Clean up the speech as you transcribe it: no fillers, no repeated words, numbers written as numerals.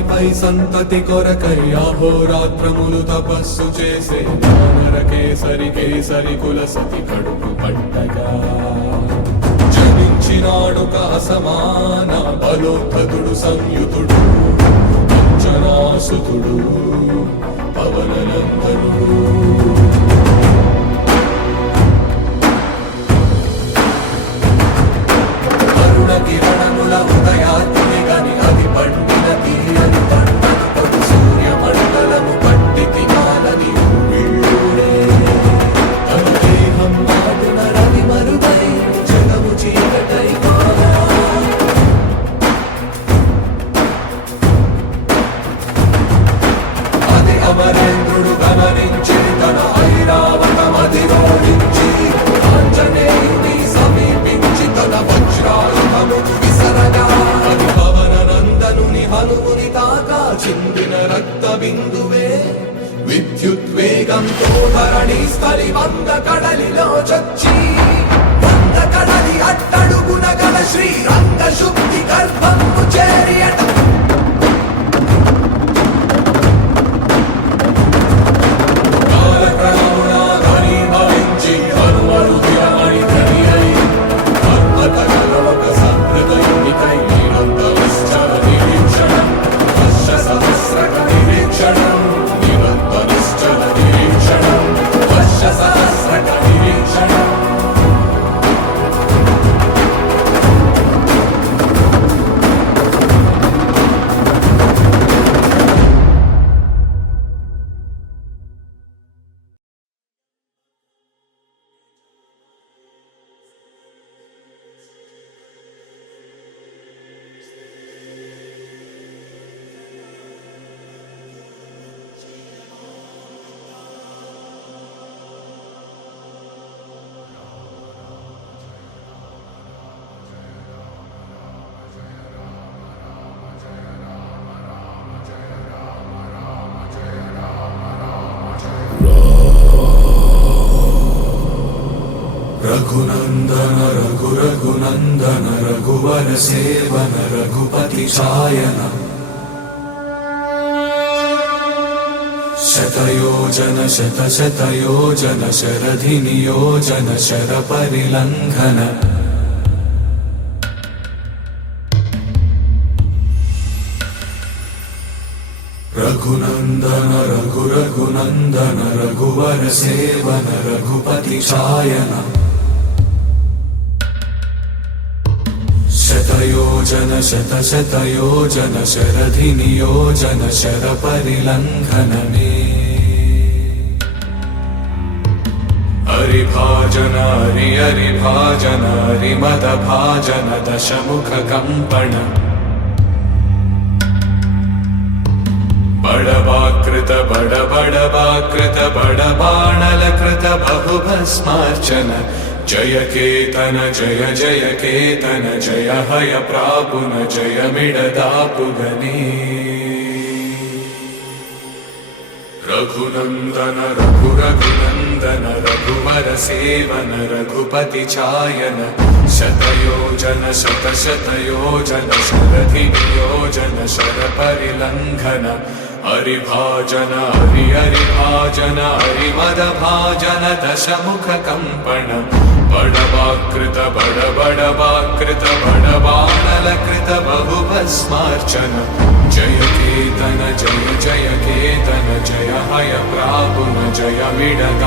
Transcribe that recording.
తండ్రిపై సంతతి కొరకై అహోరాత్రములు తపస్సు చేసే నరకేసరి కేసరి కుల సతి కడుపు పట్టగా జనించినాడుక అసమాన బలోద్ధతుడు సంయుతుడు అంజనాసుతుడు పవననందనుడు. కిరణముల ఉదయాత్మి గని అది పండిన తీరని పంటను సూర్యమండలము పట్టి తినాలని వీళ్ళుడే తన దేహం నాటున రవి మరుగై జగము చీకటై కాగా అది అమరేంద్రుడు గమనించి తన ఐరావతమది రోడించి ఆంజనేయుని సమీపించి తన వజ్రాయుధము విసరగా అది పవననందనుని హనుముని తాకా చిందిన రక్త బిందువే విద్యుద్వేగంతో ధరణి స్థలి వంద కడలిలో చొచ్చి వంద కడలి అట్టడుగున గల శ్రీరంగ శుద్ధి గర్భము చేరియట రఘునందన రఘు రఘునందన రఘువర సేవన రఘుపతి ఛాయన శతయోజన శత శతయోజన శరధి నియోజన శర పరిలంఘన రఘునందన రఘు రఘునందన రఘువర సేవన రఘుపతి ఛాయన శతయోజన శత శతయోజన శరధి నియోజన శర పరిలంఘననే హరిభాజన హరి హరిభాజన హరిమద భాజన దశముఖ కంపణ బడవాకృత బడ బడవాకృత బడబాణలకృత బహుభస్మార్చన జయ కేతన జయ జయ కేతన జయ హయ ప్రాపున జయ మిడదాపుగనే రఘునందన రఘు రఘునందన రఘువర సేవన రఘుపతి ఛాయన శతయోజన శత శతయోజన శరధి నియోజన శర పరిలంఘన హరిభాజన హరి హరిభాజన హరిమద భాజన దశముఖ కంపణ బడవాకృత బడ బడవాకృత బడబాణలకృత బహుభస్మార్చన జయ కేతన జయ జయ కేతన జయ హయ ప్రాపున జయ మిడదాపుగనే